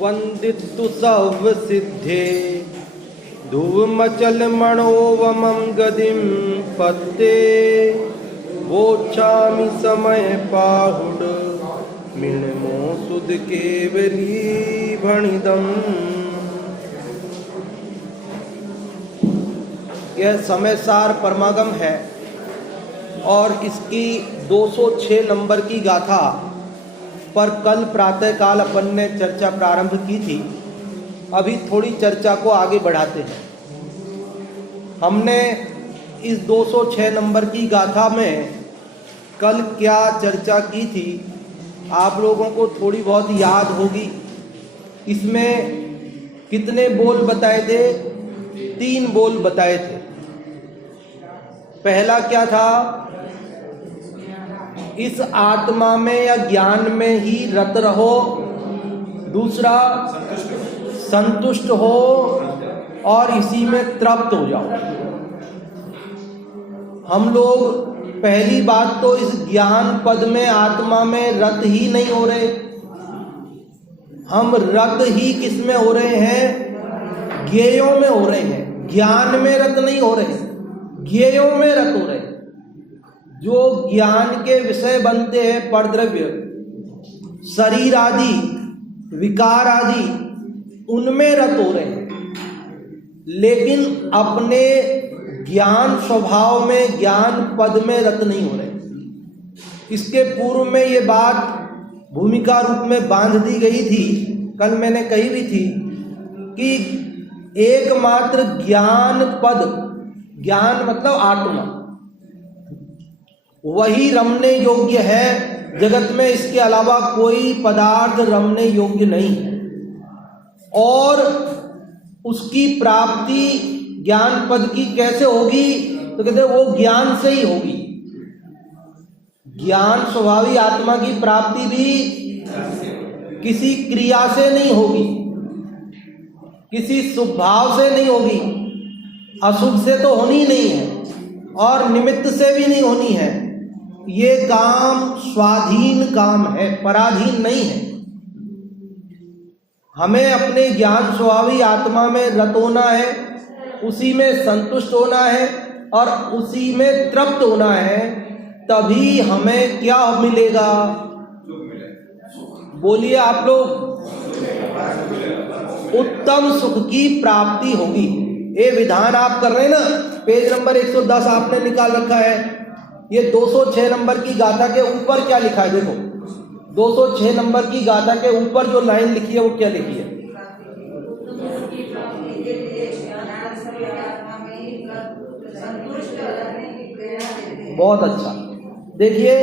वंदितु सव सिद्धे धुवमचल मणोवमं गदिं पत्ते वोच्छामि समय पाहुड मिणमो सुध केवली भणिदम। यह समयसार परमागम है और इसकी 206 नंबर की गाथा पर कल प्रातःकाल अपन ने चर्चा प्रारंभ की थी। अभी थोड़ी चर्चा को आगे बढ़ाते हैं। हमने इस 206 नंबर की गाथा में कल क्या चर्चा की थी आप लोगों को थोड़ी बहुत याद होगी। इसमें कितने बोल बताए थे? 3 बोल बताए थे। पहला क्या था? इस आत्मा में या ज्ञान में ही रत रहो। दूसरा, संतुष्ट हो और इसी में तृप्त हो जाओ। हम लोग पहली बात तो इस ज्ञान पद में आत्मा में रत ही नहीं हो रहे। हम रत ही किस में हो रहे हैं? ज्ञेयों में हो रहे हैं। ज्ञान में रत नहीं हो रहे, ज्ञेयों में रत हो रहे। जो ज्ञान के विषय बनते हैं, परद्रव्य, शरीर आदि, विकार आदि, उनमें रत हो रहे हैं, लेकिन अपने ज्ञान स्वभाव में, ज्ञान पद में रत नहीं हो रहे। इसके पूर्व में ये बात भूमिका रूप में बांध दी गई थी, कल मैंने कही भी थी कि एकमात्र ज्ञान पद, ज्ञान मतलब आत्मा, वही रमने योग्य है जगत में। इसके अलावा कोई पदार्थ रमने योग्य नहीं है। और उसकी प्राप्ति ज्ञान पद की कैसे होगी? तो कहते हैं वो ज्ञान से ही होगी। ज्ञान स्वभावी आत्मा की प्राप्ति भी किसी क्रिया से नहीं होगी, किसी शुभ भाव से नहीं होगी, अशुभ से तो होनी नहीं है और निमित्त से भी नहीं होनी है। ये काम स्वाधीन काम है, पराधीन नहीं है। हमें अपने ज्ञान स्वभावी आत्मा में रत होना है, उसी में संतुष्ट होना है और उसी में तृप्त होना है। तभी हमें क्या मिलेगा? बोलिए आप लोग। उत्तम सुख की प्राप्ति होगी। ये विधान आप कर रहे हैं ना, पेज नंबर 110 आपने निकाल रखा है। ये 206 नंबर की गाथा के ऊपर क्या लिखा है? देखो 206 नंबर की गाथा के ऊपर जो लाइन लिखी है वो क्या लिखी है? बहुत अच्छा। देखिए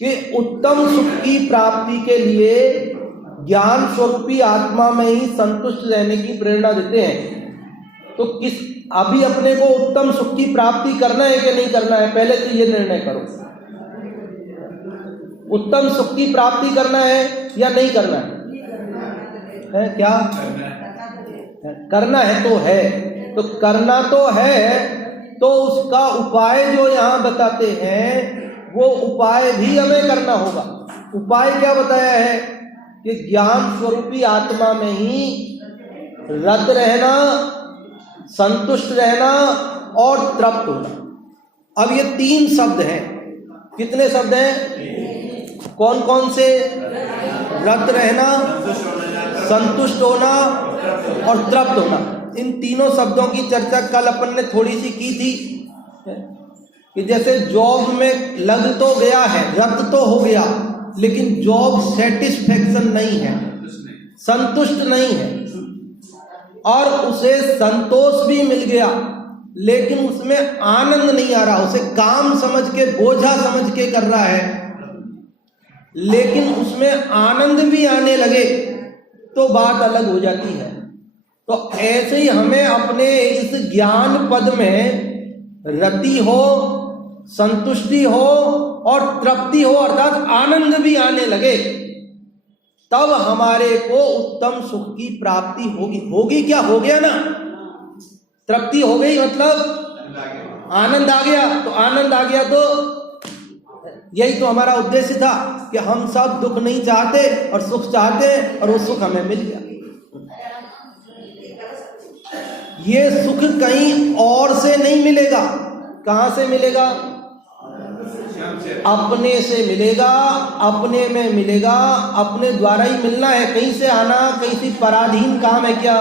कि उत्तम सुख की प्राप्ति के लिए ज्ञान स्वरूपी आत्मा में ही संतुष्ट रहने की प्रेरणा देते हैं। तो किस अभी अपने को उत्तम सुख की प्राप्ति करना है कि नहीं करना है? पहले तो ये निर्णय करो। उत्तम सुख की प्राप्ति करना है या नहीं करना है? क्या करना है? तो है, तो करना तो है। तो उसका उपाय जो यहाँ बताते हैं वो उपाय भी हमें करना होगा। उपाय क्या बताया है? कि ज्ञान स्वरूपी आत्मा में ही रत रहना, संतुष्ट रहना और तृप्त होना। अब ये 3 शब्द हैं। कितने शब्द हैं? कौन कौन से? रत रहना, संतुष्ट होना और तृप्त होना। इन तीनों शब्दों की चर्चा कल अपन ने थोड़ी सी की थी कि जैसे जॉब में लग तो गया है, रत तो हो गया, लेकिन जॉब सेटिस्फेक्शन नहीं है, संतुष्ट नहीं है, और उसे संतोष भी मिल गया लेकिन उसमें आनंद नहीं आ रहा। उसे काम समझ के, बोझा समझ के कर रहा है, लेकिन उसमें आनंद भी आने लगे तो बात अलग हो जाती है। तो ऐसे ही हमें अपने इस ज्ञान पद में रति हो, संतुष्टि हो और तृप्ति हो, अर्थात आनंद भी आने लगे, तब हमारे को उत्तम सुख की प्राप्ति होगी। होगी क्या? हो गया ना, तृप्ति हो गई मतलब आनंद आ गया। तो आनंद आ गया तो यही तो हमारा उद्देश्य था कि हम सब दुख नहीं चाहते और सुख चाहते हैं, और वो सुख हमें मिल गया। ये सुख कहीं और से नहीं मिलेगा। कहां से मिलेगा? अपने से मिलेगा, अपने में मिलेगा, अपने द्वारा ही मिलना है। कहीं से आना, कहीं से पराधीन काम है क्या?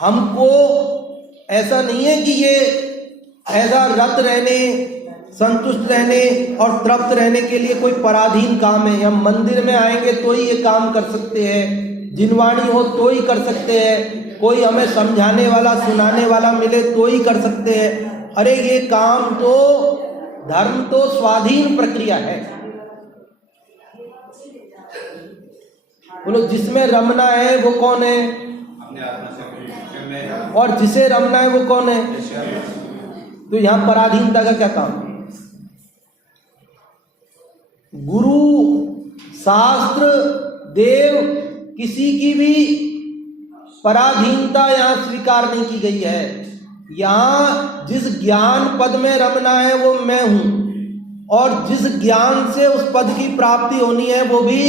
हमको ऐसा नहीं है कि ये ऐसा रत रहने, संतुष्ट रहने और तृप्त रहने के लिए कोई पराधीन काम है। हम मंदिर में आएंगे तो ही ये काम कर सकते हैं, जिनवाणी हो तो ही कर सकते हैं, कोई हमें समझाने वाला, सुनाने वाला मिले तो ही कर सकते हैं। अरे ये काम तो, धर्म तो स्वाधीन प्रक्रिया है। बोलो, जिसमें रमना है वो कौन है? और जिसे रमना है वो कौन है? तो यहां पराधीनता का क्या काम? गुरु, शास्त्र, देव, किसी की भी पराधीनता यहां स्वीकार नहीं की गई है। यहां जिस ज्ञान पद में रमना है वो मैं हूं, और जिस ज्ञान से उस पद की प्राप्ति होनी है वो भी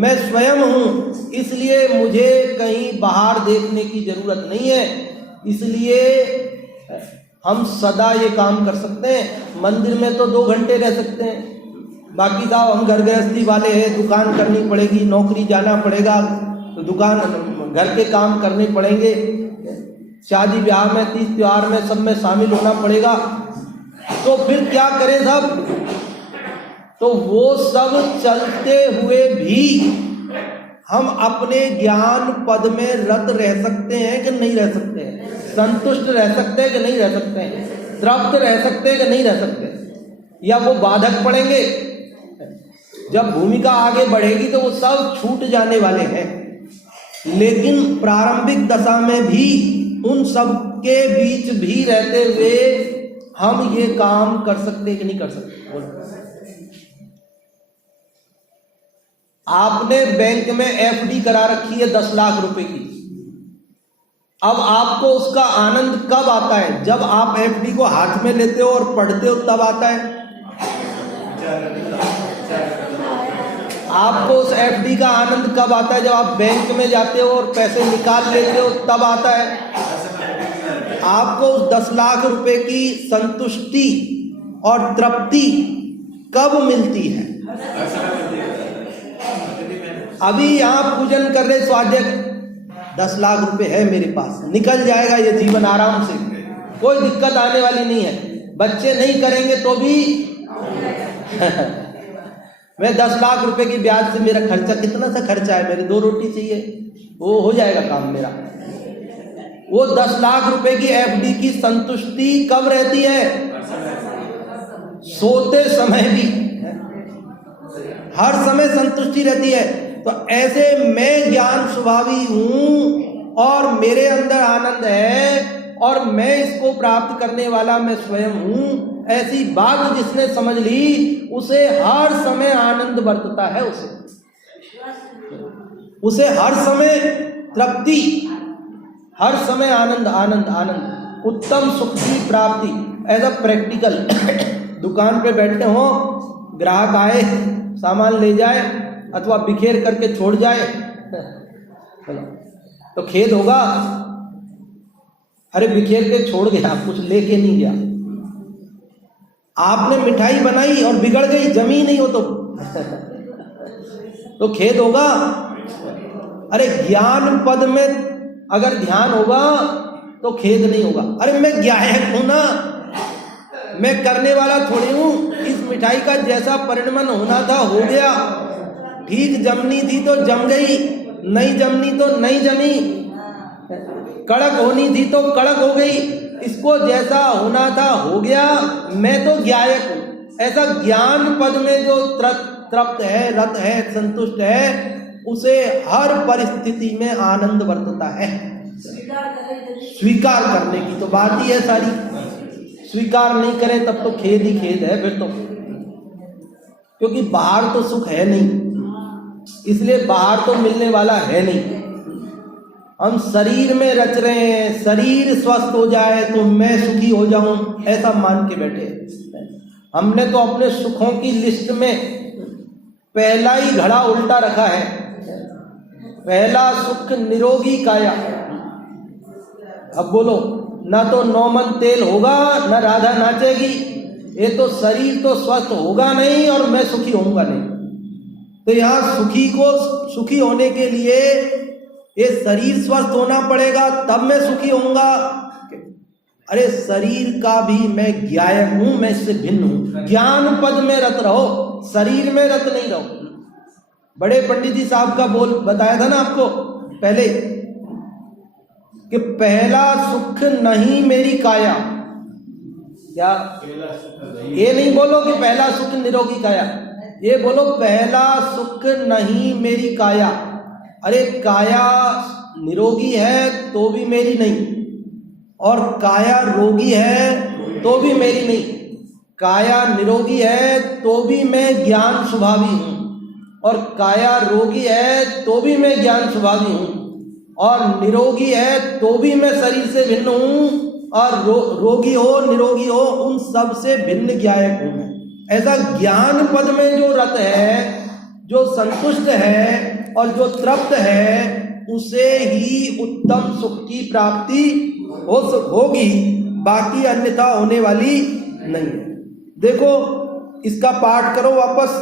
मैं स्वयं हूं। इसलिए मुझे कहीं बाहर देखने की जरूरत नहीं है। इसलिए हम सदा ये काम कर सकते हैं। मंदिर में तो 2 घंटे रह सकते हैं, बाकी साहब हम घर गृहस्थी वाले हैं, दुकान करनी पड़ेगी, नौकरी जाना पड़ेगा, तो दुकान, घर के काम करने पड़ेंगे, शादी ब्याह में, तीज त्योहार में, सब में शामिल होना पड़ेगा। तो फिर क्या करें साहब? तो वो सब चलते हुए भी हम अपने ज्ञान पद में रत रह सकते हैं कि नहीं रह सकते हैं? संतुष्ट रह सकते हैं कि नहीं रह सकते हैं? तृप्त रह सकते हैं कि नहीं रह सकते? या वो बाधक पड़ेंगे? जब भूमिका आगे बढ़ेगी तो वो सब छूट जाने वाले हैं। लेकिन प्रारंभिक दशा में भी उन सब के बीच भी रहते हुए हम ये काम कर सकते कि नहीं कर सकते? आपने बैंक में एफडी करा रखी है 10 लाख रुपए की। अब आपको उसका आनंद कब आता है? जब आप एफडी को हाथ में लेते हो और पढ़ते हो तब आता है। आपको उस एफडी का आनंद कब आता है? जब आप बैंक में जाते हो और पैसे निकाल लेते हो तब आता है। आपको उस 10 लाख रुपए की संतुष्टि और तृप्ति कब मिलती है? अभी यहां पूजन कर रहे स्वाध्याय, 10 लाख रुपए है मेरे पास, निकल जाएगा ये जीवन आराम से, कोई दिक्कत आने वाली नहीं है। बच्चे नहीं करेंगे तो भी मैं 10 लाख रुपए की ब्याज से मेरा खर्चा, कितना सा खर्चा है, मेरे 2 रोटी चाहिए, वो हो जाएगा काम मेरा। वो 10 लाख रुपए की एफडी की संतुष्टि कब रहती है? सोते समय भी, हर समय संतुष्टि रहती है। तो ऐसे मैं ज्ञान स्वभावी हूं और मेरे अंदर आनंद है और मैं इसको प्राप्त करने वाला मैं स्वयं हूं, ऐसी बात जिसने समझ ली उसे हर समय आनंद बरतता है, उसे हर समय तृप्ति, हर समय आनंद आनंद आनंद, उत्तम सुख की प्राप्ति। ऐसा प्रैक्टिकल दुकान पे बैठे हो, ग्राहक आए, सामान ले जाए अथवा बिखेर करके छोड़ जाए तो खेद होगा, अरे बिखेर के छोड़ गया, कुछ लेके नहीं गया। आपने मिठाई बनाई और बिगड़ गई, जमी नहीं हो तो खेद होगा। अरे ज्ञान पद में अगर ध्यान होगा तो खेद नहीं होगा। अरे मैं ज्ञायक हूं ना, मैं करने वाला थोड़ी हूं। इस मिठाई का जैसा परिणमन होना था हो गया, ठीक जमनी थी तो जम गई, नहीं जमनी तो नहीं जमी, कड़क होनी थी तो कड़क हो गई, इसको जैसा होना था हो गया, मैं तो ज्ञायक हूं। ऐसा ज्ञान पद में जो तृप्त है, रत है, संतुष्ट है, उसे हर परिस्थिति में आनंद बरतता है। स्वीकार करने की तो बात ही है सारी। स्वीकार नहीं करें तब तो खेद ही खेद है फिर तो, क्योंकि बाहर तो सुख है नहीं, इसलिए बाहर तो मिलने वाला है नहीं। हम शरीर में रच रहे हैं, शरीर स्वस्थ हो जाए तो मैं सुखी हो जाऊं, ऐसा मान के बैठे। हमने तो अपने सुखों की लिस्ट में पहला ही घड़ा उल्टा रखा है। पहला सुख निरोगी काया। अब बोलो, ना तो 9 मन तेल होगा, ना राधा नाचेगी, ये तो शरीर तो स्वस्थ होगा नहीं और मैं सुखी होऊंगा नहीं। तो यहाँ सुखी होने के लिए ये शरीर स्वस्थ होना पड़ेगा, तब मैं सुखी होऊंगा। अरे शरीर का भी मैं ज्ञायक हूं, मैं इससे भिन्न हूं। ज्ञान पद में रत रहो, शरीर में रत नहीं रहो। बड़े पंडित जी साहब का बोल बताया था ना आपको पहले कि पहला सुख नहीं मेरी काया। क्या ये नहीं बोलो कि पहला सुख निरोगी काया, ये बोलो पहला सुख नहीं मेरी काया। अरे काया निरोगी है तो भी मेरी नहीं, और काया रोगी है तो भी मेरी नहीं। काया निरोगी है तो भी मैं ज्ञान स्वभावी हूं, और काया रोगी है तो भी मैं ज्ञान स्वभावी हूं, और निरोगी है तो भी मैं शरीर से भिन्न हूं, और रोगी हो निरोगी हो उन सब से भिन्न ज्ञायक हूं मैं। ऐसा ज्ञान पद में जो रत है, जो संतुष्ट है और जो तृप्त है, उसे ही उत्तम सुख की प्राप्ति होगी, बाकी अन्यथा होने वाली नहीं है। देखो इसका पाठ करो वापस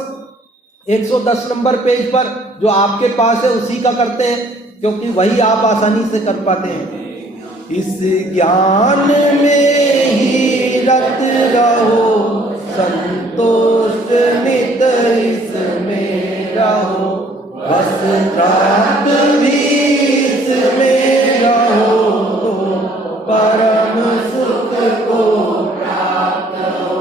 110 नंबर पेज पर, जो आपके पास है उसी का करते हैं, क्योंकि वही आप आसानी से कर पाते हैं। इस ज्ञान में ही रत रहो, संतोष नित इसमें रहो, बस प्राप्त भी इसमें रहो, परम सुख को प्राप्त हो।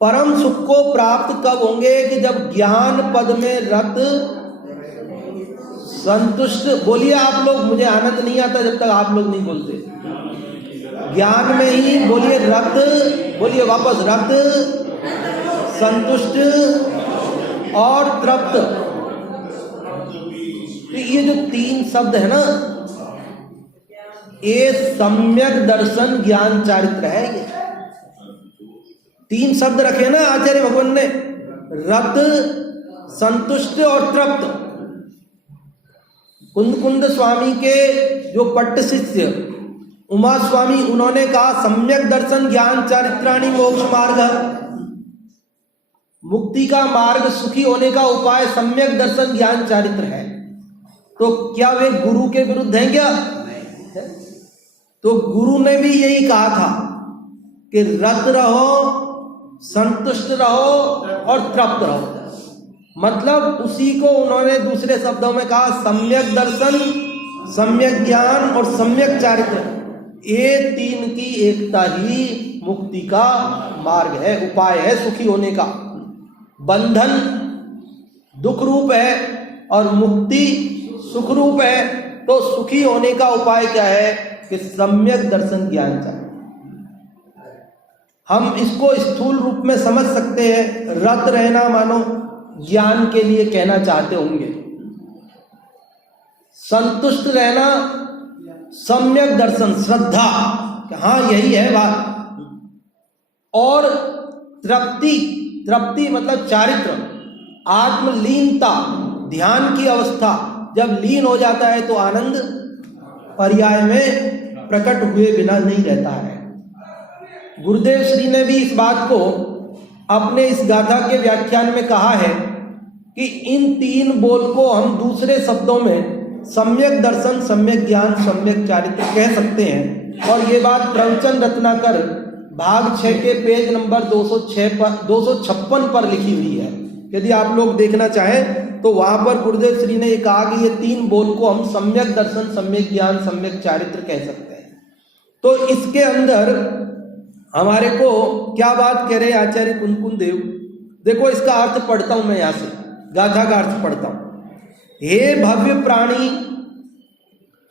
परम सुख को प्राप्त कब होंगे? कि जब ज्ञान पद में रत संतुष्ट। बोलिए आप लोग, मुझे आनंद नहीं आता जब तक आप लोग नहीं बोलते। ज्ञान में ही बोलिए रत, बोलिए वापस रत, संतुष्ट और तृप्त। तो ये जो 3 शब्द है ना, ये सम्यक दर्शन ज्ञान चारित्र है। ये 3 शब्द रखे ना आचार्य भगवान ने, रत, संतुष्ट और तृप्त। कुंद स्वामी के जो पट्ट शिष्य उमा स्वामी, उन्होंने कहा सम्यक दर्शन ज्ञान चारित्राणि मोक्ष मार्ग। मुक्ति का मार्ग, सुखी होने का उपाय सम्यक दर्शन ज्ञान चारित्र है। तो क्या वे गुरु के विरुद्ध हैं क्या? तो गुरु ने भी यही कहा था कि रत रहो, संतुष्ट रहो और तृप्त रहो। मतलब उसी को उन्होंने दूसरे शब्दों में कहा सम्यक दर्शन, सम्यक ज्ञान और सम्यक चारित्र। ये 3 की एकता ही मुक्ति का मार्ग है, उपाय है सुखी होने का। बंधन दुख रूप है और मुक्ति सुख रूप है। तो सुखी होने का उपाय क्या है? कि सम्यक दर्शन ज्ञान चारित्र। हम इसको स्थूल रूप में समझ सकते हैं। रत रहना मानो ज्ञान के लिए कहना चाहते होंगे, संतुष्ट रहना सम्यक दर्शन, श्रद्धा, हाँ यही है बात, और तृप्ति मतलब चारित्र, आत्मलीनता, ध्यान की अवस्था। जब लीन हो जाता है तो आनंद पर्याय में प्रकट हुए बिना नहीं रहता है। गुरुदेव श्री ने भी इस बात को अपने इस गाथा के व्याख्यान में कहा है कि इन 3 बोल को हम दूसरे शब्दों में सम्यक दर्शन, सम्यक ज्ञान, सम्यक चारित्र कह सकते हैं। और ये बात प्रवचन रत्नाकर भाग 6 के पेज नंबर 256 पर लिखी हुई है। यदि आप लोग देखना चाहें तो वहां पर गुरुदेव श्री ने कहा कि ये 3 बोल को हम सम्यक दर्शन, सम्यक ज्ञान, सम्यक चारित्र कह सकते हैं। तो इसके अंदर हमारे को क्या बात कह रहे आचार्य कुंकुन देव? देखो इसका अर्थ पढ़ता हूं मैं, यहां से गाथा का अर्थ पढ़ता हूं। हे भव्य प्राणी,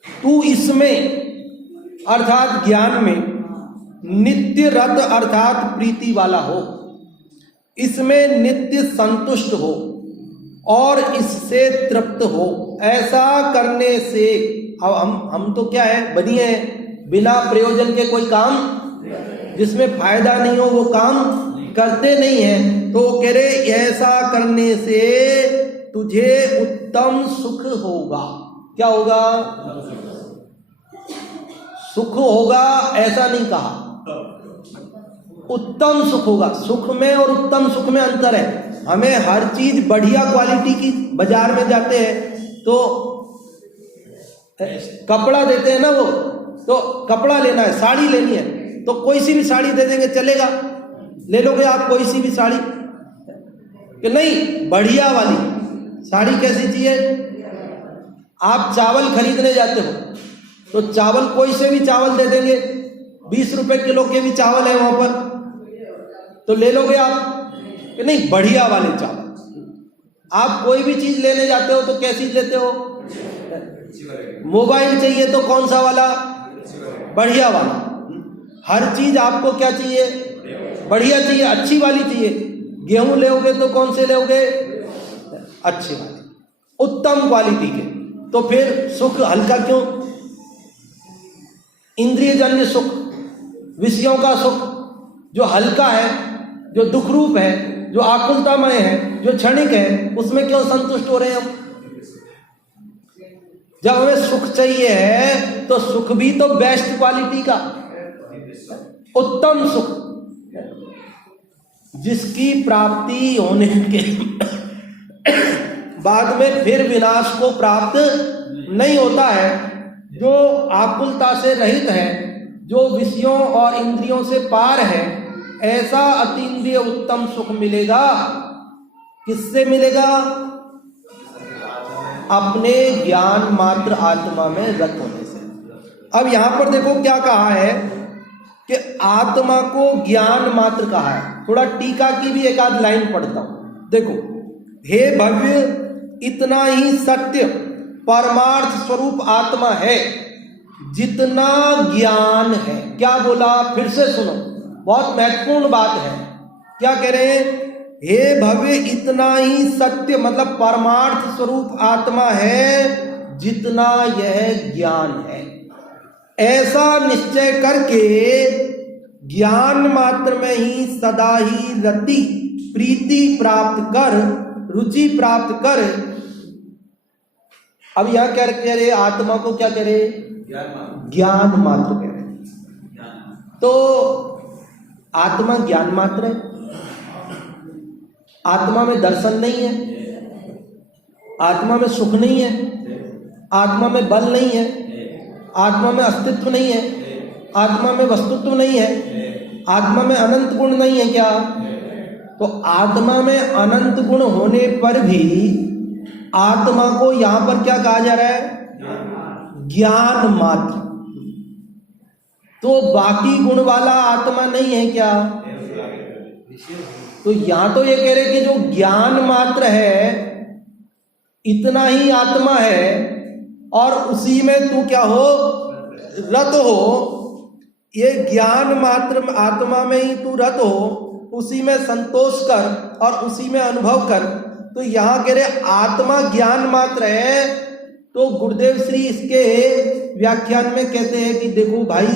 तू इसमें अर्थात ज्ञान में नित्य रत अर्थात प्रीति वाला हो, इसमें नित्य संतुष्ट हो और इससे तृप्त हो। ऐसा करने से अब हम तो क्या है, बनिए बिना प्रयोजन के कोई काम, जिसमें फायदा नहीं हो वो काम करते नहीं है। तो कह रहे ऐसा करने से तुझे उत्तम सुख होगा। क्या होगा? सुख होगा ऐसा नहीं कहा, उत्तम सुख होगा। सुख में और उत्तम सुख में अंतर है। हमें हर चीज बढ़िया क्वालिटी की, बाजार में जाते हैं तो कपड़ा देते हैं ना, वो तो कपड़ा लेना है, साड़ी लेनी है तो कोई सी भी साड़ी दे देंगे, चलेगा, ले लोगे आप कोई सी भी साड़ी? कि नहीं, बढ़िया वाली साड़ी कैसी चाहिए? आप चावल खरीदने जाते हो तो चावल कोई से भी चावल दे देंगे, 20 रुपए किलो के भी चावल है वहां पर, तो ले लोगे आप कि नहीं? बढ़िया वाले चावल। आप कोई भी चीज लेने जाते हो तो कैसी लेते हो? मोबाइल चाहिए तो कौन सा वाला? बढ़िया वाला। हर चीज आपको क्या चाहिए? बढ़िया चाहिए, अच्छी वाली चाहिए। गेहूं लोगे तो कौन से लोगे? अच्छे वाले, उत्तम क्वालिटी के। तो फिर सुख हल्का क्यों? इंद्रियजन्य सुख, विषयों का सुख जो हल्का है, जो दुख रूप है, जो आकुलतामय है, जो क्षणिक है, उसमें क्यों संतुष्ट हो रहे हैं हम? जब हमें सुख चाहिए है तो सुख भी तो बेस्ट क्वालिटी का, उत्तम सुख, जिसकी प्राप्ति होने के बाद में फिर विनाश को प्राप्त नहीं होता है, जो आकुलता से रहित है, जो विषयों और इंद्रियों से पार है, ऐसा अतीन्द्रिय उत्तम सुख मिलेगा। किससे मिलेगा? अपने ज्ञान मात्र आत्मा में रत होने से। अब यहां पर देखो क्या कहा है कि आत्मा को ज्ञान मात्र कहा है। थोड़ा टीका की भी एक आध लाइन पढ़ता हूं, देखो। हे भव्य, इतना ही सत्य परमार्थ स्वरूप आत्मा है जितना ज्ञान है। क्या बोला? फिर से सुनो, बहुत महत्वपूर्ण बात है। क्या कह रहे हैं? हे भव्य, इतना ही सत्य मतलब परमार्थ स्वरूप आत्मा है जितना यह ज्ञान है। ऐसा निश्चय करके ज्ञान मात्र में ही सदा ही रति प्रीति प्राप्त कर, रुचि प्राप्त कर। अब यह क्या कह रहे? आत्मा को क्या कह रहे? ज्ञान मात्र कह रहे। तो आत्मा ज्ञान मात्र है। आत्मा में दर्शन नहीं है, आत्मा में सुख नहीं है, आत्मा में बल नहीं है, आत्मा में अस्तित्व नहीं है, आत्मा में वस्तुत्व नहीं है, आत्मा में अनंत गुण नहीं है। क्या? तो आत्मा में अनंत गुण होने पर भी आत्मा को यहां पर क्या कहा जा रहा है? ज्ञान मात्र। तो बाकी गुण वाला आत्मा नहीं है क्या? तो यहां तो ये कह रहे कि जो ज्ञान मात्र है इतना ही आत्मा है और उसी में तू क्या हो? रत हो। ये ज्ञान मात्र आत्मा में ही तू रत हो, उसी में संतोष कर और उसी में अनुभव कर। तो यहां कह रहे आत्मा ज्ञान मात्र है। तो गुरुदेव श्री इसके व्याख्यान में कहते हैं कि देखो भाई,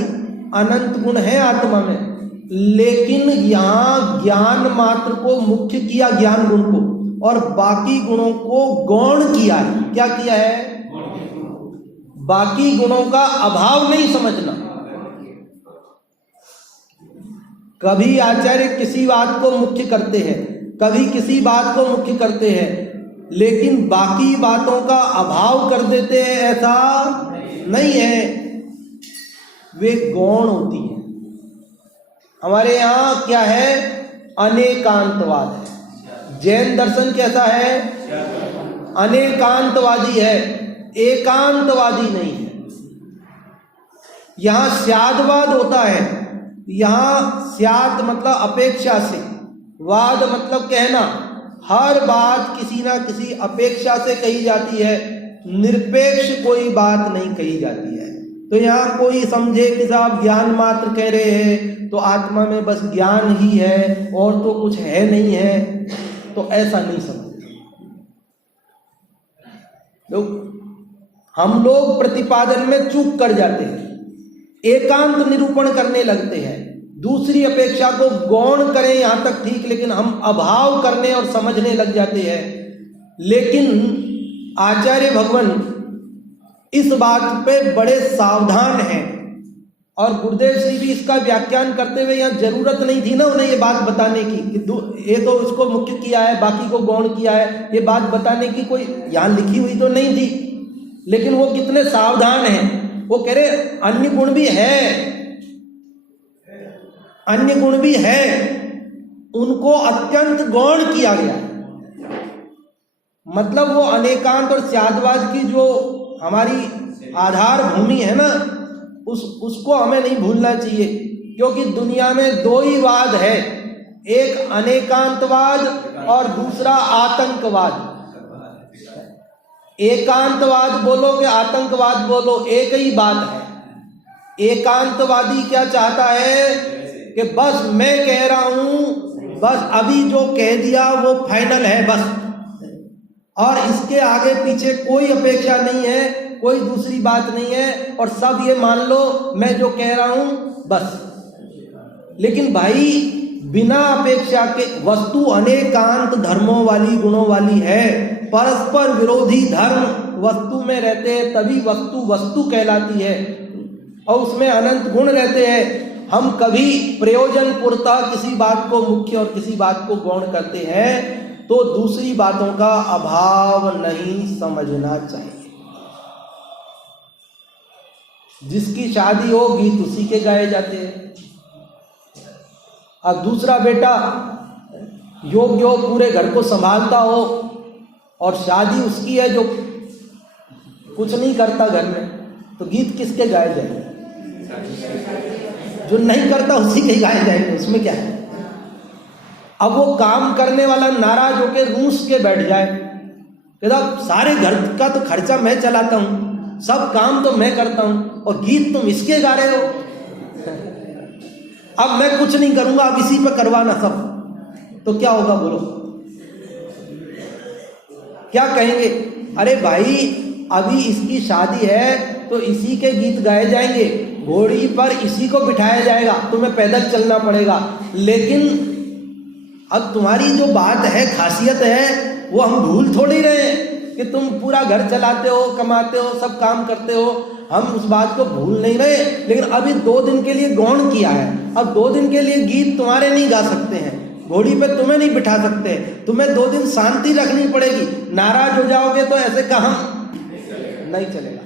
अनंत गुण है आत्मा में, लेकिन यहां ज्ञान मात्र को मुख्य किया, ज्ञान गुण को, और बाकी गुणों को गौण किया है। क्या किया है? बाकी गुणों का अभाव नहीं समझना। कभी आचार्य किसी बात को मुख्य करते हैं, कभी किसी बात को मुख्य करते हैं, लेकिन बाकी बातों का अभाव कर देते हैं, ऐसा नहीं है। वे गौण होती है। हमारे यहाँ क्या है? अनेकांतवाद है। जैन दर्शन कैसा है? अनेकांतवादी है, एकांतवादी नहीं है। यहां स्यादवाद होता है। यहां स्याद मतलब अपेक्षा से, वाद मतलब कहना। हर बात किसी ना किसी अपेक्षा से कही जाती है, निरपेक्ष कोई बात नहीं कही जाती है। तो यहाँ कोई समझे कि साहब ज्ञान मात्र कह रहे हैं तो आत्मा में बस ज्ञान ही है और तो कुछ है नहीं है, तो ऐसा नहीं समझते लोग। हम लोग प्रतिपादन में चूक कर जाते हैं, एकांत निरूपण करने लगते हैं, दूसरी अपेक्षा को गौण करें यहाँ तक ठीक, लेकिन हम अभाव करने और समझने लग जाते हैं। लेकिन आचार्य भगवान इस बात पे बड़े सावधान हैं, और गुरुदेव श्री भी इसका व्याख्यान करते हुए यहाँ जरूरत नहीं थी ना उन्हें ये बात बताने की कि ये तो इसको मुख्य किया है, बाकी को गौण किया है, ये बात बताने की कोई यहाँ लिखी हुई तो नहीं थी। लेकिन वो कितने सावधान हैं, वो कह रहे अन्य गुण भी है, अन्य गुण भी है, उनको अत्यंत गौण किया गया। मतलब वो अनेकांत और स्यादवाद की जो हमारी आधार भूमि है ना, उसको हमें नहीं भूलना चाहिए, क्योंकि दुनिया में दो ही वाद है, एक अनेकांतवाद और दूसरा आतंकवाद। एकांतवाद बोलो कि आतंकवाद बोलो, एक ही बात है। एकांतवादी क्या चाहता है कि बस मैं कह रहा हूं, बस अभी जो कह दिया वो फाइनल है बस, और इसके आगे पीछे कोई अपेक्षा नहीं है, कोई दूसरी बात नहीं है, और सब ये मान लो मैं जो कह रहा हूं बस। लेकिन भाई बिना अपेक्षा के वस्तु अनेकांत धर्मों वाली गुणों वाली है, परस्पर विरोधी धर्म वस्तु में रहते हैं तभी वस्तु वस्तु कहलाती है, और उसमें अनंत गुण रहते हैं। हम कभी प्रयोजन पूर्ता किसी बात को मुख्य और किसी बात को गौण करते हैं तो दूसरी बातों का अभाव नहीं समझना चाहिए। जिसकी शादी हो गीत उसी के गाए जाते हैं, अब दूसरा बेटा योग्य हो, पूरे घर को संभालता हो, और शादी उसकी है जो कुछ नहीं करता घर में, तो गीत किसके गाए जाएंगे? जो नहीं करता उसी के गाए जाएंगे, उसमें क्या है? अब वो काम करने वाला नाराज होकर रूस के बैठ जाए, कहता सारे घर का तो खर्चा मैं चलाता हूं, सब काम तो मैं करता हूं, और गीत तुम इसके गा रहे हो, अब मैं कुछ नहीं करूंगा, अब इसी पे करवाना सब, तो क्या होगा बोलो? क्या कहेंगे? अरे भाई अभी इसकी शादी है तो इसी के गीत गाए जाएंगे, घोड़ी पर इसी को बिठाया जाएगा, तुम्हें पैदल चलना पड़ेगा। लेकिन अब तुम्हारी जो बात है, खासियत है, वो हम भूल थोड़ी रहे कि तुम पूरा घर चलाते हो, कमाते हो, सब काम करते हो, हम उस बात को भूल नहीं रहे। लेकिन अभी 2 दिन के लिए गौण किया है, अब 2 दिन के लिए गीत तुम्हारे नहीं गा सकते हैं, घोड़ी पे तुम्हें नहीं बिठा सकते, तुम्हें 2 दिन शांति रखनी पड़ेगी, नाराज हो जाओगे तो ऐसे काम नहीं चलेगा।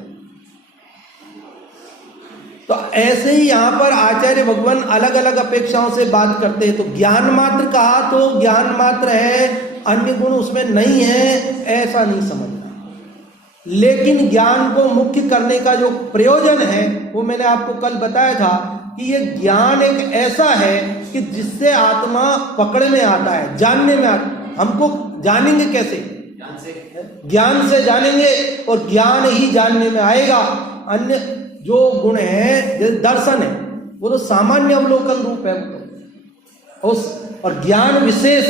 तो ऐसे ही यहाँ पर आचार्य भगवान अलग अलग अपेक्षाओं से बात करते हैं। तो ज्ञान मात्र कहा तो ज्ञान मात्र है, अन्य गुण उसमें नहीं है, ऐसा नहीं समझना। लेकिन ज्ञान को मुख्य करने का जो प्रयोजन है वो मैंने आपको कल बताया था कि ये ज्ञान एक ऐसा है कि जिससे आत्मा पकड़ में आता है, जानने में आता। हमको जानेंगे कैसे? ज्ञान से जानेंगे, और ज्ञान ही जानने में आएगा। अन्य जो गुण है, जैसे दर्शन है, वो तो सामान्य अवलोकन रूप है, और ज्ञान विशेष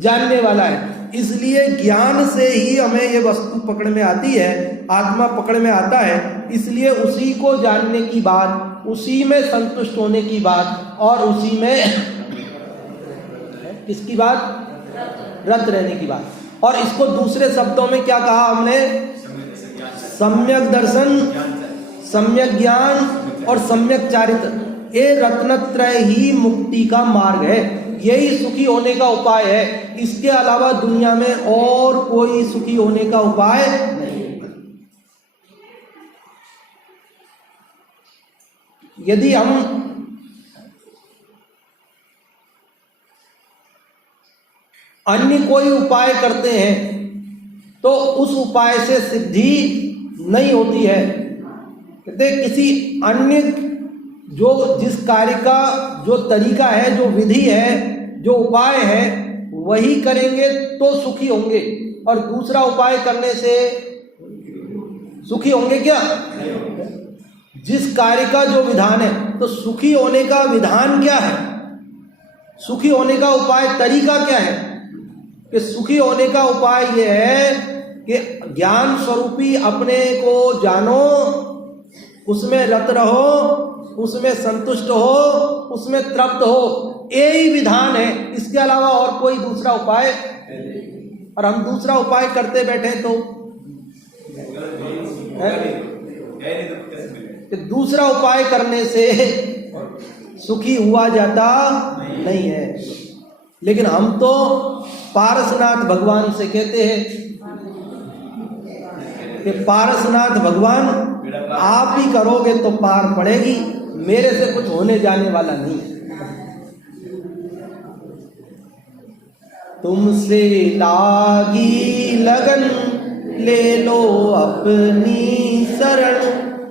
जानने वाला है। इसलिए ज्ञान से ही हमें ये वस्तु पकड़ में आती है, आत्मा पकड़ में आता है। इसलिए उसी को जानने की बात, उसी में संतुष्ट होने की बात, और उसी में किसकी बात? रत रहने की बात। और इसको दूसरे शब्दों में क्या कहा हमने? सम्यक दर्शन, सम्यक ज्ञान और सम्यक चारित्र, ये रत्नत्रय ही मुक्ति का मार्ग है, यही सुखी होने का उपाय है। इसके अलावा दुनिया में और कोई सुखी होने का उपाय नहीं। यदि हम अन्य कोई उपाय करते हैं तो उस उपाय से सिद्धि नहीं होती है। कहते किसी अन्य जो जिस कार्य का जो तरीका है, जो विधि है, जो उपाय है, वही करेंगे तो सुखी होंगे, और दूसरा उपाय करने से सुखी होंगे क्या? जिस कार्य का जो विधान है, तो सुखी होने का विधान क्या है? सुखी होने का उपाय तरीका क्या है? कि सुखी होने का उपाय यह है कि ज्ञान स्वरूपी अपने को जानो, उसमें रत रहो, उसमें संतुष्ट हो, उसमें तृप्त हो, यही विधान है। इसके अलावा और कोई दूसरा उपाय, और हम दूसरा उपाय करते बैठे तो कि दूसरा उपाय करने से सुखी हुआ जाता नहीं है। लेकिन हम तो पारसनाथ भगवान से कहते हैं कि पारसनाथ भगवान आप ही करोगे तो पार पड़ेगी, मेरे से कुछ होने जाने वाला नहीं। तुमसे लागी लगन ले लो अपनी शरण,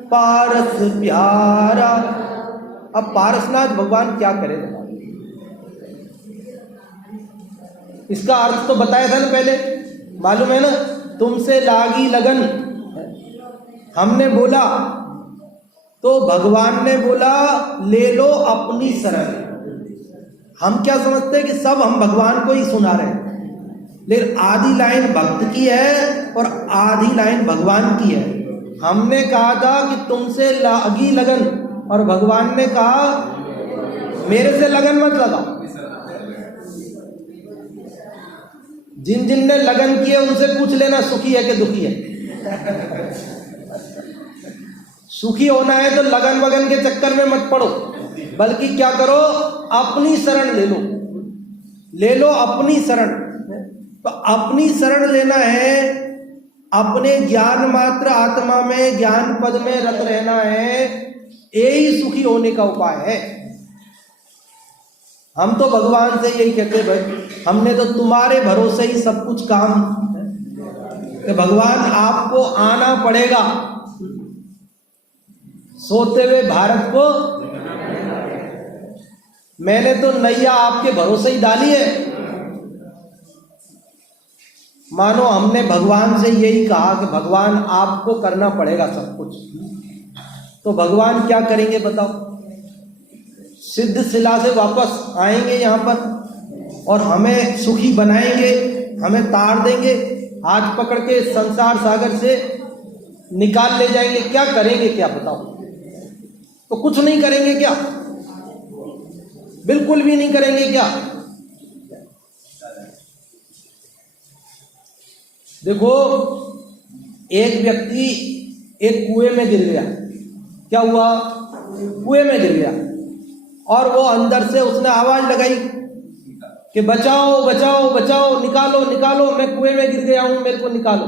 पारस प्यारा। अब पारसनाथ भगवान क्या करे, इसका अर्थ तो बताया था ना पहले, मालूम है ना। तुमसे लागी लगन हमने बोला तो भगवान ने बोला ले लो अपनी शरण। हम क्या समझते हैं कि सब हम भगवान को ही सुना रहे हैं, लेकिन आधी लाइन भक्त की है और आधी लाइन भगवान की है। हमने कहा था कि तुमसे लागी लगन, और भगवान ने कहा मेरे से लगन मत लगाओ। जिन जिन ने लगन की है उनसे पूछ लेना सुखी है कि दुखी है। सुखी होना है तो लगन वगन के चक्कर में मत पड़ो, बल्कि क्या करो, अपनी शरण ले लो, ले लो अपनी शरण। तो अपनी शरण लेना है, अपने ज्ञान मात्र आत्मा में, ज्ञान पद में रत रहना है, यही सुखी होने का उपाय है। हम तो भगवान से यही कहते भाई, हमने तो तुम्हारे भरोसे ही सब कुछ काम, कि भगवान आपको आना पड़ेगा, सोते हुए भारत को मैंने तो नैया आपके भरोसे ही डाली है। मानो हमने भगवान से यही कहा कि भगवान आपको करना पड़ेगा सब कुछ, तो भगवान क्या करेंगे बताओ? सिद्ध शिला से वापस आएंगे यहाँ पर और हमें सुखी बनाएंगे, हमें तार देंगे, हाथ पकड़ के संसार सागर से निकाल ले जाएंगे। क्या करेंगे, क्या बताओ? तो कुछ नहीं करेंगे क्या? बिल्कुल भी नहीं करेंगे क्या? देखो, एक व्यक्ति एक कुएं में गिर गया। क्या हुआ? कुएं में गिर गया, और वो अंदर से उसने आवाज लगाई कि बचाओ बचाओ बचाओ, निकालो निकालो, मैं कुएं में गिर गया हूं, मेरे को निकालो।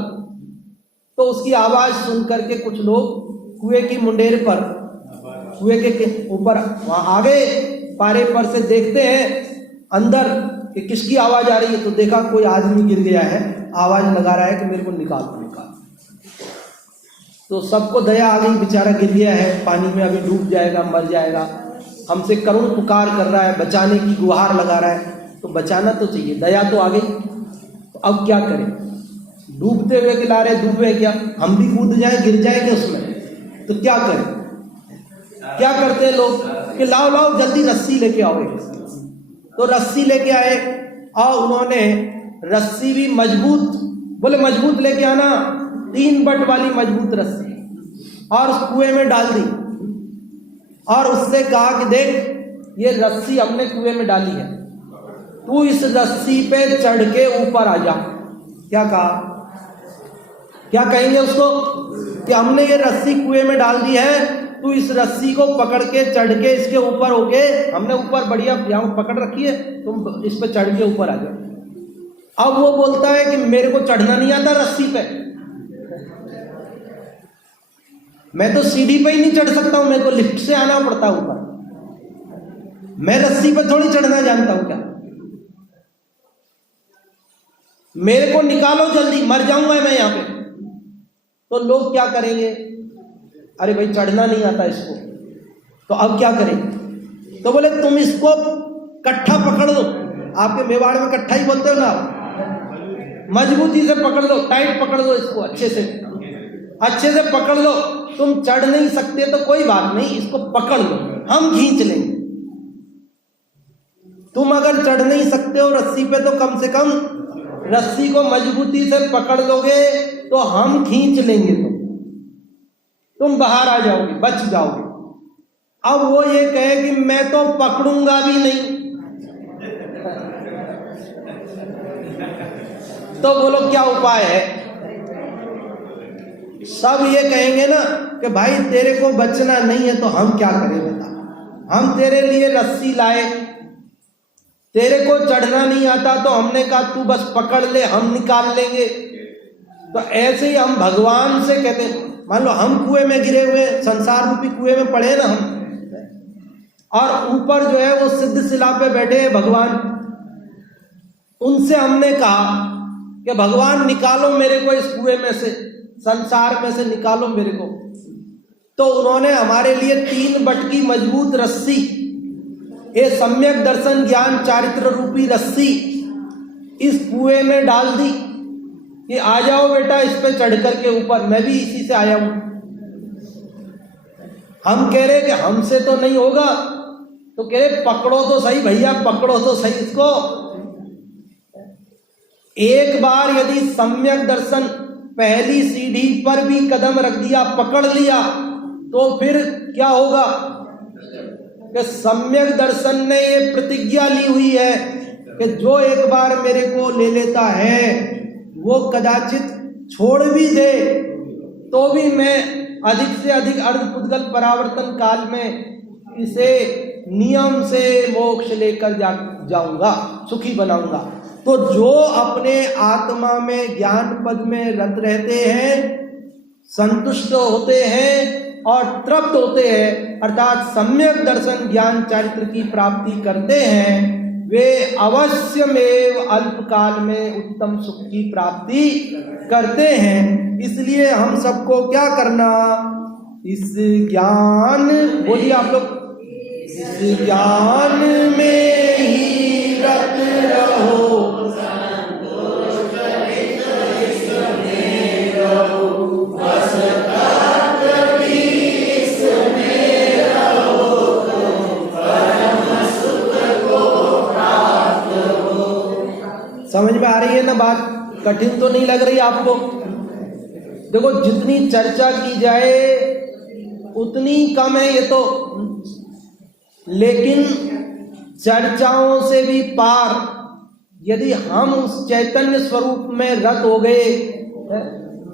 तो उसकी आवाज सुन करके कुछ लोग कुएं की मुंडेर पर, कुएं के ऊपर वहां आ गए, पारे पर से देखते हैं अंदर कि किसकी आवाज आ रही है। तो देखा कोई आदमी गिर गया है, आवाज लगा रहा है कि मेरे को निकालो निकालो। तो सबको दया आ गई, बेचारा गिर गया है पानी में, अभी डूब जाएगा, मर जाएगा, हमसे करुण पुकार कर रहा है, बचाने की गुहार लगा रहा है, तो बचाना तो चाहिए, दया तो आ गई। तो अब क्या करें? डूबते हुए खिला रहे, डूबे क्या, हम भी कूद जाए, गिर जाएंगे उसमें, तो क्या करें? क्या करते हैं लोग कि लाओ लाओ जल्दी रस्सी लेके आओ। तो रस्सी लेके आए, और उन्होंने रस्सी भी मजबूत, बोले मजबूत लेके आना, 3 बट वाली मजबूत रस्सी, और उस कुएं में डाल दी, और उससे कहा कि देख ये रस्सी हमने कुएं में डाली है, तू इस रस्सी पे चढ़ के ऊपर आ जा। क्या कहा? क्या कहेंगे उसको कि हमने ये रस्सी कुएं में डाल दी है, तू इस रस्सी को पकड़ के चढ़ के इसके ऊपर होके, हमने ऊपर बढ़िया यहाँ पकड़ रखी है, तुम इस पे चढ़ के ऊपर आ जाओ। अब वो बोलता है कि मेरे को चढ़ना नहीं आता रस्सी पे, मैं तो सीढ़ी पे ही नहीं चढ़ सकता हूं, मेरे को लिफ्ट से आना पड़ता है ऊपर, मैं रस्सी पे थोड़ी चढ़ना जानता हूं क्या? मेरे को निकालो जल्दी, मर जाऊंगा मैं यहां पे। तो लोग क्या करेंगे? अरे भाई चढ़ना नहीं आता इसको, तो अब क्या करें? तो बोले तुम इसको कट्ठा पकड़ लो, आपके मेवाड़ में कट्ठा ही बोलते हो ना, मजबूती से पकड़ लो, टाइट पकड़ लो इसको, अच्छे से पकड़ लो। तुम चढ़ नहीं सकते तो कोई बात नहीं, इसको पकड़ लो, हम खींच लेंगे। तुम अगर चढ़ नहीं सकते हो रस्सी पे तो कम से कम रस्सी को मजबूती से पकड़ लोगे तो हम खींच लेंगे, तुम बाहर आ जाओगे, बच जाओगे। अब वो ये कहे कि मैं तो पकड़ूंगा भी नहीं, तो बोलो क्या उपाय है? सब ये कहेंगे ना कि भाई तेरे को बचना नहीं है तो हम क्या करें बता, हम तेरे लिए रस्सी लाए, तेरे को चढ़ना नहीं आता तो हमने कहा तू बस पकड़ ले, हम निकाल लेंगे। तो ऐसे ही हम भगवान से कहते हैं, मान लो हम कुएं में गिरे हुए, संसार रूपी कुएं में पड़े ना हम, और ऊपर जो है वो सिद्ध शिला पे बैठे हैं भगवान, उनसे हमने कहा कि भगवान निकालो मेरे को इस कुएं में से, संसार में से निकालो मेरे को। तो उन्होंने हमारे लिए 3 बटकी मजबूत रस्सी, ये सम्यक दर्शन ज्ञान चारित्र रूपी रस्सी इस कुएं में डाल दी कि आ जाओ बेटा इस पे चढ़ करके ऊपर, मैं भी इसी से आया हूं। हम कह रहे कि हमसे तो नहीं होगा, तो कह रहे पकड़ो तो सही भैया, पकड़ो तो सही इसको। एक बार यदि सम्यक दर्शन पहली सीढ़ी पर भी कदम रख दिया, पकड़ लिया, तो फिर क्या होगा कि सम्यक दर्शन ने ये प्रतिज्ञा ली हुई है कि जो एक बार मेरे को ले लेता है वो कदाचित छोड़ भी दे तो भी मैं अधिक से अधिक अर्धपुद्गल परावर्तन काल में इसे नियम से मोक्ष लेकर जाऊंगा, सुखी बनाऊंगा। तो जो अपने आत्मा में ज्ञान पद में रत रहते हैं, संतुष्ट होते हैं और तृप्त होते हैं, अर्थात सम्यक दर्शन ज्ञान चारित्र की प्राप्ति करते हैं, वे अवश्यमेव अल्पकाल में उत्तम सुख की प्राप्ति करते हैं। इसलिए हम सबको क्या करना, इस ज्ञान, बोलिए आप लोग, इस ज्ञान में ही रत रहो, समझ में आ रही है ना बात? कठिन तो नहीं लग रही आपको? देखो जितनी चर्चा की जाए उतनी कम है ये तो, लेकिन चर्चाओं से भी पार यदि हम उस चैतन्य स्वरूप में रत हो गए,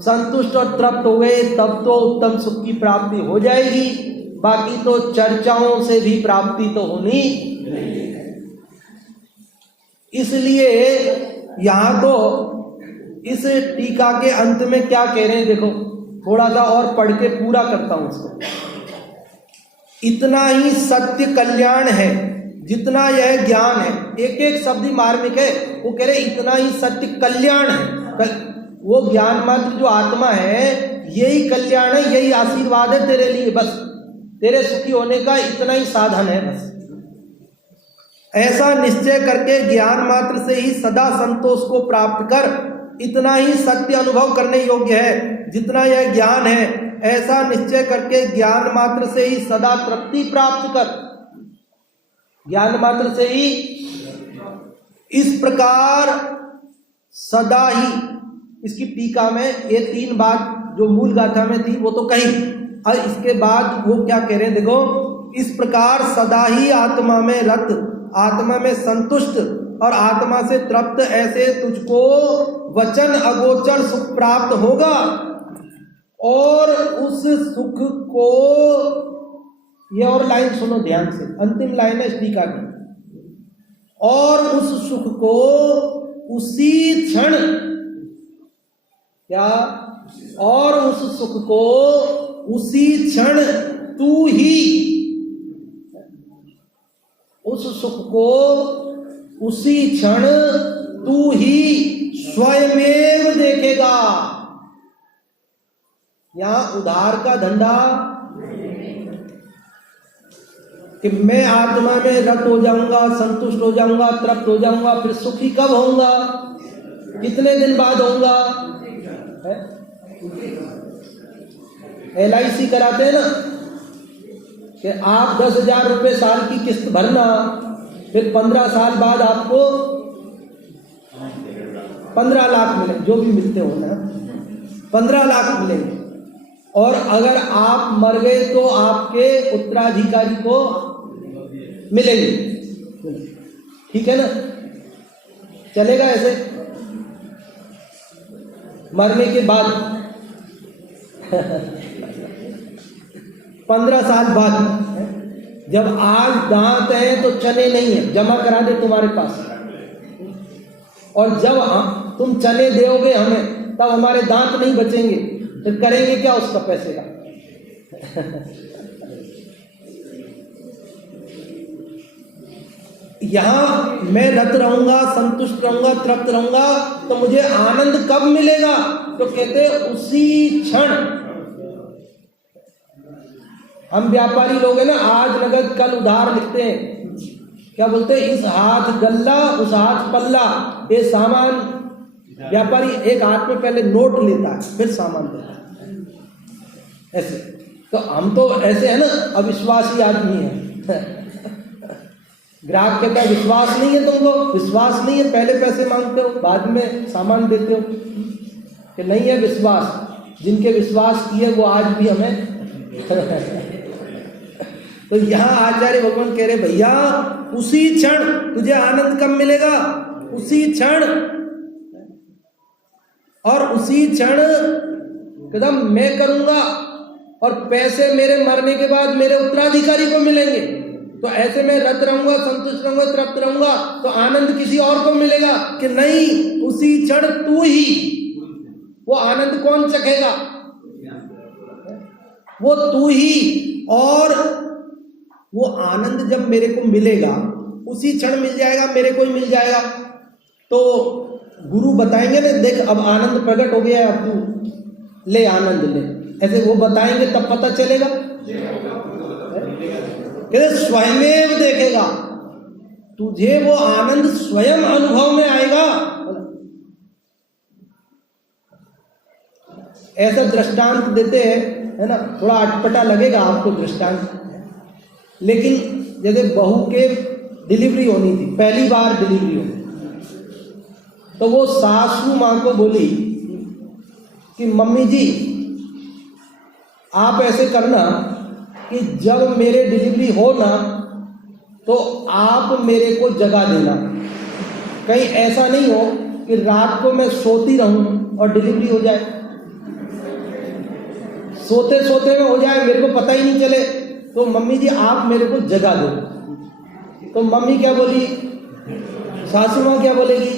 संतुष्ट और तृप्त हो गए, तब तो उत्तम सुख की प्राप्ति हो जाएगी। बाकी तो चर्चाओं से भी प्राप्ति तो होनी। इसलिए यहां तो इस टीका के अंत में क्या कह रहे हैं, देखो थोड़ा सा और पढ़ के पूरा करता हूं इसको। इतना ही सत्य कल्याण है जितना यह ज्ञान है। एक एक शब्द मार्मिक है। वो कह रहे इतना ही सत्य कल्याण है। वो ज्ञान मात्र जो आत्मा है यही कल्याण है, यही आशीर्वाद है तेरे लिए, बस तेरे सुखी होने का इतना ही साधन है बस। ऐसा निश्चय करके ज्ञान मात्र से ही सदा संतोष को प्राप्त कर, इतना ही सत्य अनुभव करने योग्य है जितना यह ज्ञान है। ऐसा निश्चय करके ज्ञान मात्र से ही सदा तृप्ति प्राप्त कर, ज्ञान मात्र से ही। इस प्रकार सदा ही, इसकी टीका में ये 3 बात जो मूल गाथा में थी वो तो कही, और इसके बाद वो क्या कह रहे हैं देखो, इस प्रकार सदा ही आत्मा में रत, आत्मा में संतुष्ट और आत्मा से तृप्त, ऐसे तुझको वचन अगोचर सुख प्राप्त होगा। और उस सुख को, ये और लाइन सुनो ध्यान से, अंतिम लाइन है इस टीका की, और उस सुख को उसी क्षण, क्या, और उस सुख को उसी क्षण तू ही, उस सुख को उसी क्षण तू ही स्वयमेव देखेगा। यहां उधार का धंधा कि मैं आत्मा में रत हो जाऊंगा, संतुष्ट हो जाऊंगा, तृप्त हो जाऊंगा, फिर सुखी कब होऊंगा, कितने दिन बाद होऊंगा। LIC कराते हैं ना कि आप 10,000 रुपये साल की किस्त भरना, फिर 15 साल बाद आपको 15 लाख मिले, जो भी मिलते हो ना, 15 लाख मिलेंगे। और अगर आप मर गए तो आपके उत्तराधिकारी को मिलेंगे। ठीक है ना? चलेगा ऐसे मरने के बाद 15 साल बाद, जब आज दांत है तो चने नहीं है, जमा करा दे तुम्हारे पास, और जब तुम चने दोगे हमें तब हमारे दांत नहीं बचेंगे, तो करेंगे क्या उसका पैसे का? यहां मैं रत रहूंगा, संतुष्ट रहूंगा, तृप्त रहूंगा, तो मुझे आनंद कब मिलेगा? तो कहते उसी क्षण। हम व्यापारी लोग हैं ना, आज नगद कल उधार लिखते हैं, क्या बोलते हैं? इस हाथ गल्ला उस हाथ पल्ला। ये सामान व्यापारी एक हाथ में पहले नोट लेता है, फिर सामान देता है, ऐसे। तो हम तो ऐसे है ना, अविश्वासी आदमी है। ग्राहक कहता है विश्वास नहीं है तुमको, विश्वास नहीं है, पहले पैसे मांगते हो बाद में सामान देते हो, कि नहीं है विश्वास। जिनके विश्वास किए वो आज भी हमें तो यहाँ आचार्य भगवान कह रहे भैया उसी क्षण तुझे आनंद कब मिलेगा? उसी क्षण। और उसी क्षण कदम मैं करूंगा, और पैसे मेरे मरने के बाद मेरे उत्तराधिकारी को मिलेंगे। तो ऐसे में रत रहूंगा, संतुष्ट रहूंगा, तृप्त रहूंगा, तो आनंद किसी और को मिलेगा कि नहीं? उसी क्षण तू ही। वो आनंद कौन चखेगा? वो तू ही। और वो आनंद जब मेरे को मिलेगा, उसी क्षण मिल जाएगा, मेरे को ही मिल जाएगा। तो गुरु बताएंगे ना, देख अब आनंद प्रकट हो गया है, अब तू ले आनंद ले, ऐसे वो बताएंगे तब पता चलेगा। कहते स्वयमेव देखेगा, तुझे वो आनंद स्वयं अनुभव में आएगा। ऐसा दृष्टांत देते हैं, है ना, थोड़ा अटपटा लगेगा आपको दृष्टांत, लेकिन जैसे बहू के डिलीवरी होनी थी, पहली बार डिलीवरी होनी, तो वो सासू माँ को बोली कि मम्मी जी आप ऐसे करना कि जब मेरे डिलीवरी हो ना तो आप मेरे को जगा देना, कहीं ऐसा नहीं हो कि रात को मैं सोती रहूं और डिलीवरी हो जाए, सोते सोते में हो जाए, मेरे को पता ही नहीं चले। तो मम्मी जी आप मेरे को जगा दो। तो मम्मी क्या बोली, सासू माँ क्या बोलेगी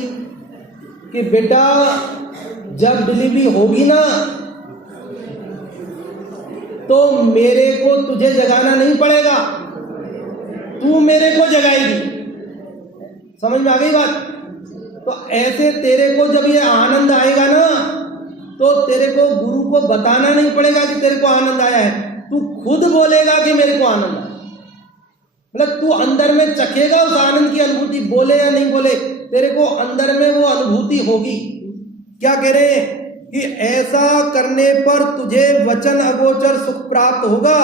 कि बेटा जब डिलीवरी होगी ना तो मेरे को तुझे जगाना नहीं पड़ेगा, तू मेरे को जगाएगी। समझ में आ गई बात? तो ऐसे तेरे को जब ये आनंद आएगा ना तो तेरे को गुरु को बताना नहीं पड़ेगा कि तेरे को आनंद आया है, तू खुद बोलेगा कि मेरे को आनंद आया। मतलब तू अंदर में चखेगा उस आनंद की अनुभूति, बोले या नहीं बोले, तेरे को अंदर में वो अनुभूति होगी। क्या कह रहे हैं कि ऐसा करने पर तुझे वचन अगोचर सुख प्राप्त होगा,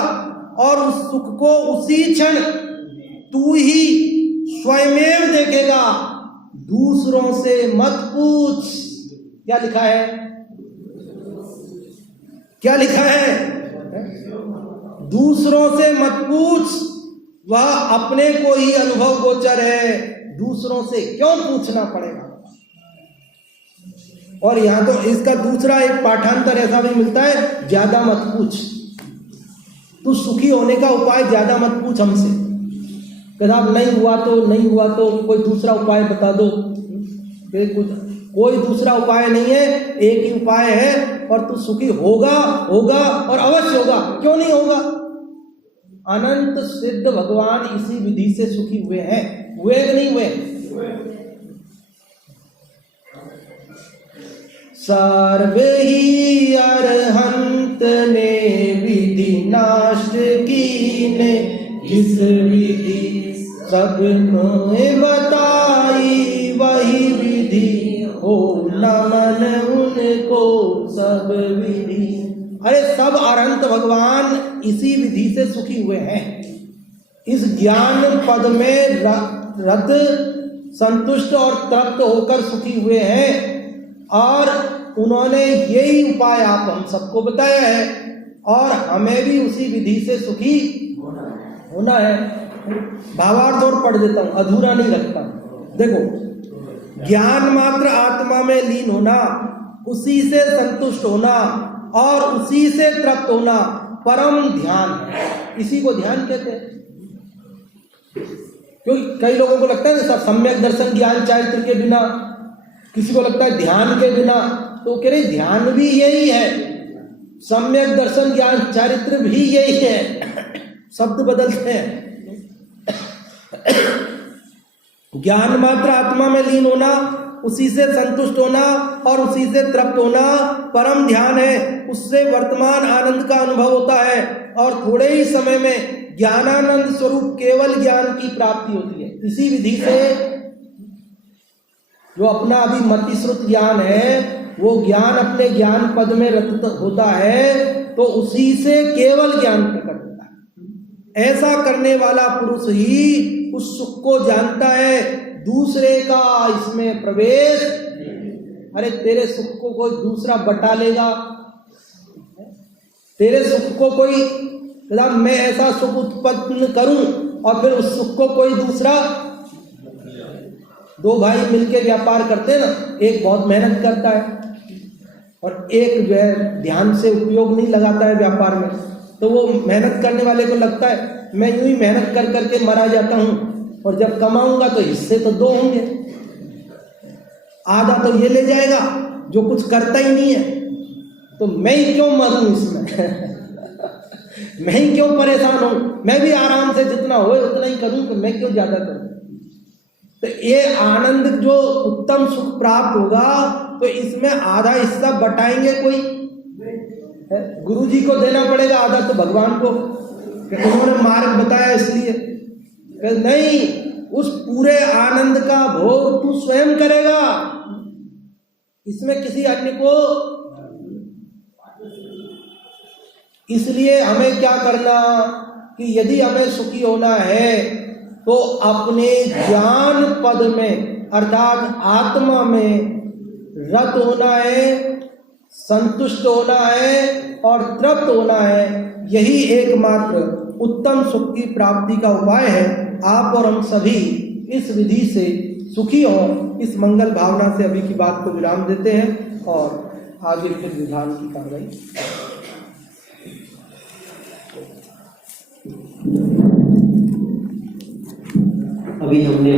और उस सुख को उसी क्षण तू ही स्वयमेव देखेगा, दूसरों से मत पूछ। क्या लिखा है? क्या लिखा है? दूसरों से मत पूछ, वह अपने को ही अनुभव गोचर है, दूसरों से क्यों पूछना पड़ेगा। और यहां तो इसका दूसरा एक पाठांतर ऐसा भी मिलता है, ज्यादा मत पूछ। तू सुखी होने का उपाय ज्यादा मत पूछ हमसे, कदाप नहीं हुआ तो कोई दूसरा उपाय बता दो। कोई दूसरा उपाय नहीं है, एक ही उपाय है, और तू सुखी होगा और अवश्य होगा। क्यों नहीं होगा? अनंत सिद्ध भगवान इसी विधि से सुखी हुए हैं, हुए कि नहीं हुए? सर्वे ही अरहंत ने विधि नाश कीने, जिस विधि सबको बताई वही विधि हो नमन उनको सब विधि। अरे सब अरहंत भगवान इसी विधि से सुखी हुए हैं, इस ज्ञान पद में रत संतुष्ट और तृप्त होकर सुखी हुए हैं। और उन्होंने यही उपाय आप हम सबको बताया है और हमें भी उसी विधि से सुखी होना है। भावार्थ और पढ़ देता हूं, अधूरा नहीं रखता। देखो, ज्ञान मात्र आत्मा में लीन होना, उसी से संतुष्ट होना और उसी से तृप्त होना परम ध्यान है। इसी को ध्यान कहते हैं। क्योंकि कई लोगों को लगता है ना सम्यक दर्शन ज्ञान चारित्र के बिना, किसी को लगता है ध्यान के बिना, तो कह रहे ध्यान भी यही है, सम्यक दर्शन ज्ञान चारित्र भी यही है, शब्द बदलते हैं। ज्ञान मात्र आत्मा में लीन होना, उसी से संतुष्ट होना और उसी से तृप्त होना परम ध्यान है। उससे वर्तमान आनंद का अनुभव होता है और थोड़े ही समय में ज्ञानानंद स्वरूप केवल ज्ञान की प्राप्ति होती है। इसी विधि से जो अपना अभी मतिश्रुत ज्ञान है, वो ज्ञान अपने ज्ञान पद में रत होता है, तो उसी से केवल ज्ञान प्रकट होता है। ऐसा करने वाला पुरुष ही उस सुख को जानता है, दूसरे का इसमें प्रवेश। अरे तेरे सुख को कोई दूसरा बटा लेगा, तेरे सुख को कोई, मैं ऐसा सुख उत्पन्न करूं और फिर उस सुख को कोई दूसरा, दो भाई मिलके व्यापार करते हैं ना, एक बहुत मेहनत करता है और एक जो है ध्यान से उपयोग नहीं लगाता है व्यापार में, तो वो मेहनत करने वाले को लगता है मैं यूं ही मेहनत कर करके मरा जाता हूं और जब कमाऊंगा तो हिस्से तो दो होंगे, आधा तो ये ले जाएगा जो कुछ करता ही नहीं है, तो मैं ही क्यों मरूं इसमें मैं ही क्यों परेशान हूं, मैं भी आराम से जितना हो उतना ही करूं, तो मैं क्यों ज्यादा करूं। तो ये आनंद जो उत्तम सुख प्राप्त होगा, तो इसमें आधा हिस्सा बटाएंगे कोई, गुरु जी को देना पड़ेगा, आधा तो भगवान को, उन्होंने मार्ग बताया इसलिए। नहीं, उस पूरे आनंद का भोग तू स्वयं करेगा, इसमें किसी अन्य को। इसलिए हमें क्या करना कि यदि हमें सुखी होना है तो अपने ज्ञान पद में अर्थात आत्मा में रत होना है, संतुष्ट होना है और तृप्त होना है। यही एकमात्र उत्तम सुख की प्राप्ति का उपाय है। आप और हम सभी इस विधि से सुखी हों, इस मंगल भावना से अभी की बात को विराम देते हैं और आगे फिर विधान की कार्रवाई। अभी हमने